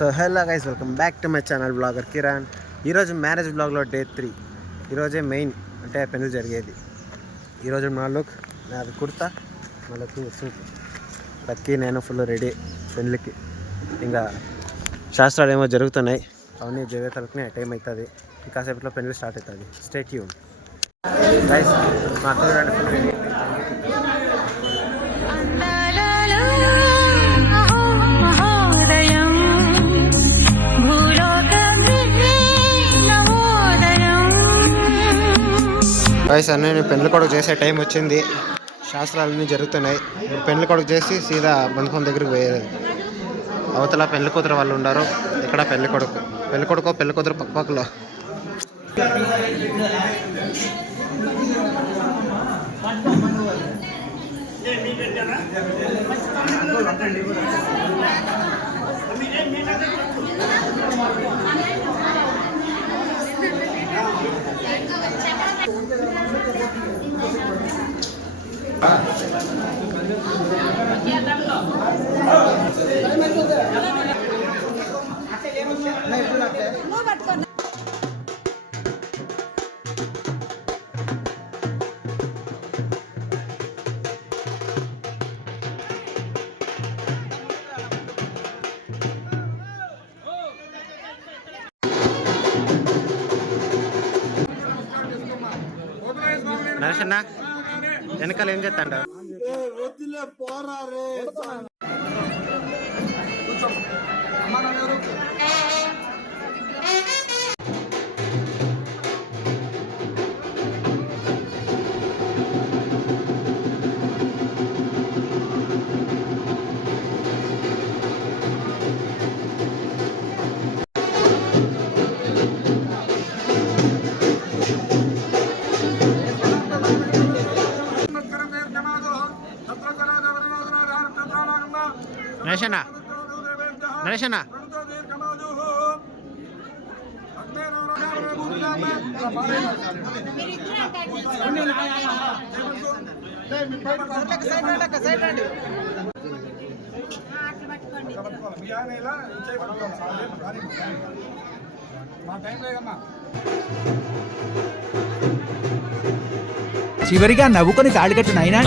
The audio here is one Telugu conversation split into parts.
So hello guys, welcome back to my channel blogger Kiran. ఈరోజు మ్యారేజ్ బ్లాగ్లో డే 3. ఈరోజే మెయిన్ అంటే పెళ్లి జరిగేది. ఈరోజు నా లుక్, నాది కుర్తా, వాళ్ళకి సూట్. లక్కీ నేను ఫుల్ రెడీ పెళ్ళికి. ఇంకా శాస్త్రాలు ఏమో జరుగుతున్నాయి, అవన్నీ జరిగేతలకి టైం అవుతుంది. ఇంకాసేపట్లో పెళ్లి స్టార్ట్ అవుతుంది. Stay tune guys. మా అక్క చూడండి ఫుల్ రెడీ. వయసు అన్నీ పెళ్లి కొడుకు చేసే టైం వచ్చింది. శాస్త్రాలన్నీ జరుగుతున్నాయి. ఇప్పుడు పెళ్లి కొడుకు చేసి సీదా బంధుత్వం దగ్గరికి పోయేది. అవతల పెళ్లి కూతురు వాళ్ళు ఉన్నారు, ఇక్కడ పెళ్లి కొడుకు పెళ్లి కూతురు పక్కపక్కలో. నరేషన్న వెనకాల ఏం చేస్తాండ? నరేషన్న చివరిగా నవ్వుకొని తాళికట్టు నాయనా.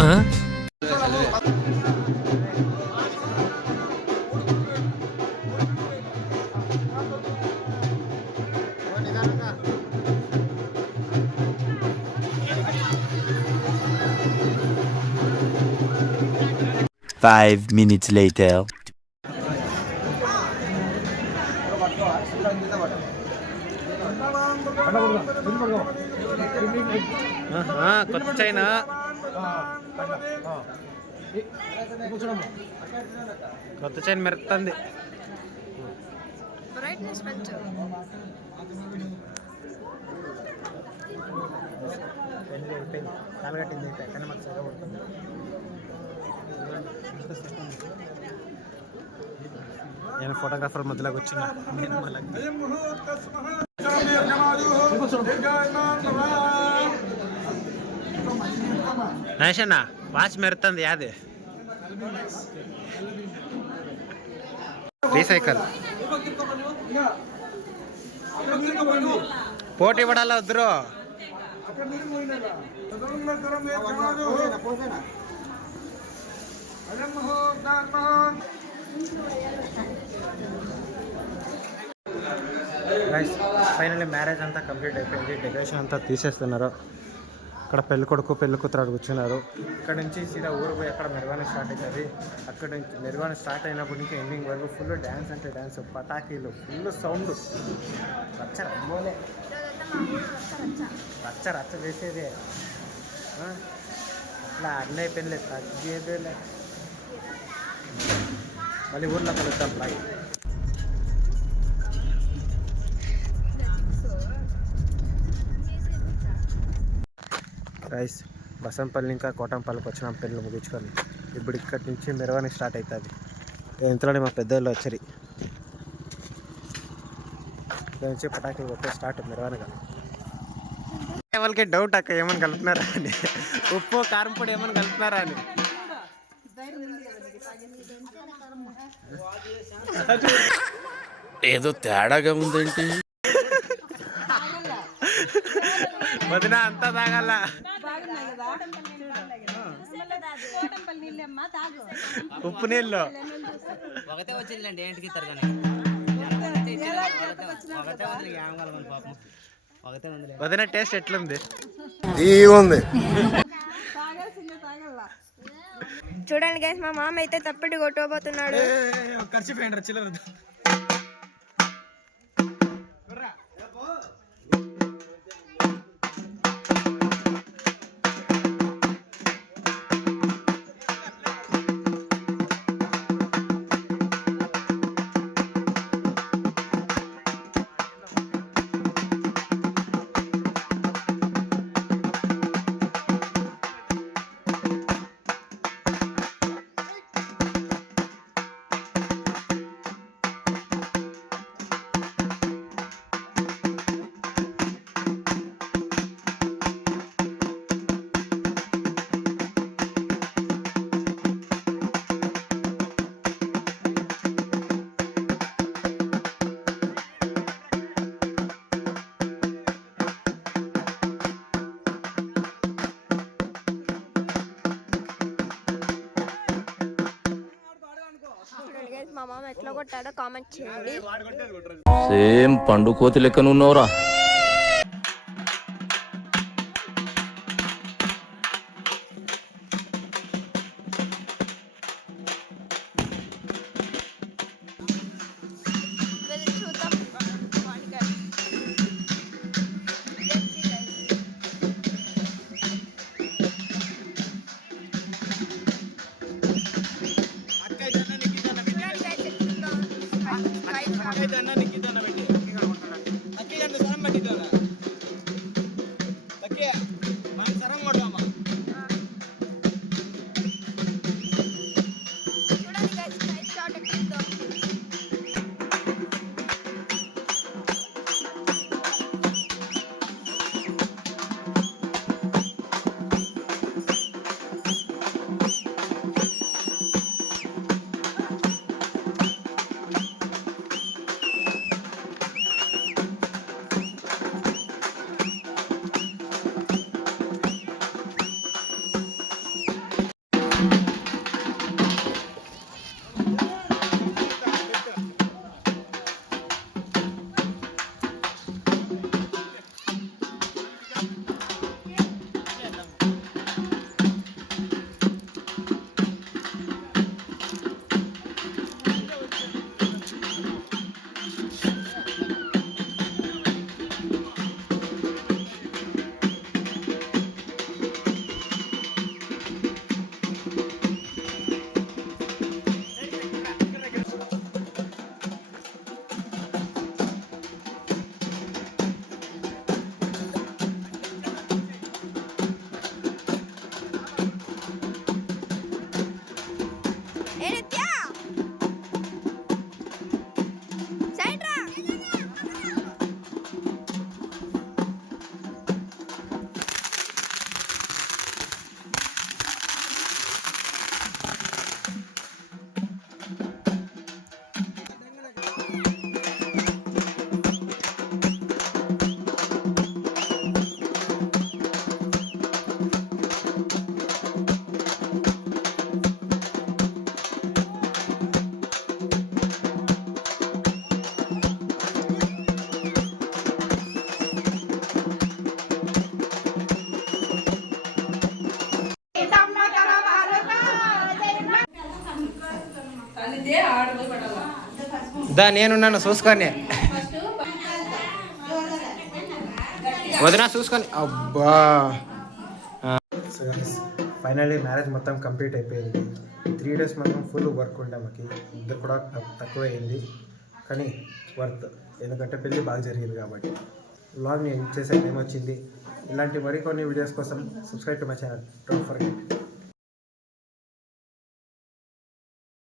Five minutes later. కొత్త చైనా మెరుతుంది. నేను ఫోటోగ్రాఫర్ మధ్యలోకి వచ్చిన. నరేషన్న వాచ్ మెరుతుంది. యాదే రీసైకిల్ పోటీ ఇవ్వడాలా వద్దురు. ఫైనల్లీ మ్యారేజ్ అంతా కంప్లీట్ అయిపోయింది. డెకరేషన్ అంతా తీసేస్తున్నారు. అక్కడ పెళ్లి కొడుకు పెళ్లి కూతురు కూర్చున్నారు. ఇక్కడ నుంచి సీదా ఊరు పోయి అక్కడ మెరవాణి స్టార్ట్ అవుతుంది. అక్కడ నుంచి మెరవాణి స్టార్ట్ అయినప్పటి నుంచి ఎండింగ్ వరకు ఫుల్ డ్యాన్స్ అంటే డ్యాన్స్, పటాకీలు, ఫుల్ సౌండ్, రచ్చ చేసేదే. అట్లా అన్నీ పెళ్ళి తగ్గేదే. మళ్ళీ ఊర్లో కలుద్దాం. బాయ్. రైస్ బసంపల్లి ఇంకా కోటంపల్లికి వచ్చినాం పెళ్ళి ముగించుకొని. ఇప్పుడు ఇక్కడి నుంచి మెరవాణి స్టార్ట్ అవుతుంది. ఇంతలోనే మా పెద్దోళ్ళు వచ్చారు. ఇక్కడ నుంచి పటాకులు కొట్టే స్టార్ట్ మెరవానిగా. వాళ్ళకి డౌట్ అక్క ఏమని కలుపుతున్నారా అని, ఉప్పు కారం పొడి ఏమని కలుపుతున్నారా అని. ఏదో తేడాగా ఉందేంటి? వదిన అంతా తాగాల. ఉప్పు నీళ్ళు ఒకటే వచ్చిందండి ఏంటికి తరగని వదిన టేస్ట్ ఎట్లుంది? చూడండి గైస్, మా మామ అయితే తప్పిటి కొట్టబోతున్నాడు. మా మామ ఎట్లా కొట్టాడో కామెంట్ చేయండి. సేమ్ పండు కోతి లెక్కనున్నావురా. చూద్దాం. దా నేనున్నాను చూసుకొని. వదినా చూసుకొని. అబ్బా ఫైనల్లీ మ్యారేజ్ మొత్తం కంప్లీట్ అయిపోయింది. 3 days మాత్రం ఫుల్ వర్క్ ఉండే మాకు. ఇద్దరు కూడా తక్కువ అయింది కానీ వర్త్, ఎందుకంటే పెళ్ళి బాగా జరిగింది కాబట్టి. వ్లాగ్ని ఎండ్ చేసే టైం వచ్చింది. ఇలాంటి మరికొన్ని వీడియోస్ కోసం subscribe to my channel. Don't forget.